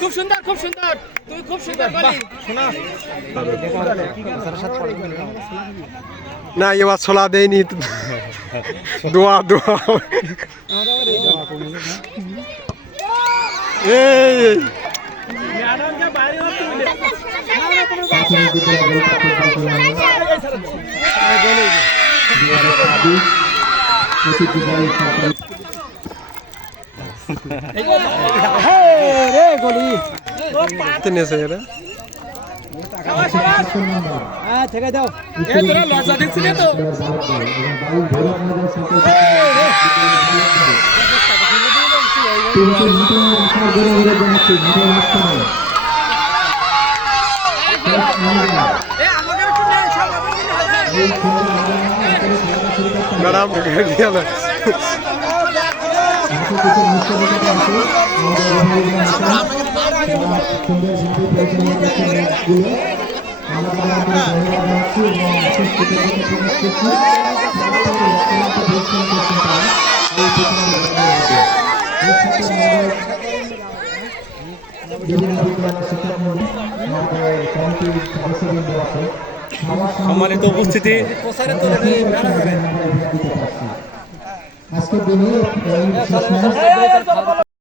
খুব সুন্দর খুব সুন্দর তুমি খুব সুন্দর না এবার ছোলা দেয়নি দোয়া দোয়া এই থেকে দাও তোরা লজ্জা দিচ্ছিলি তো ম্যাডাম সম্মানিত উপস্থিতি আজকের দিনে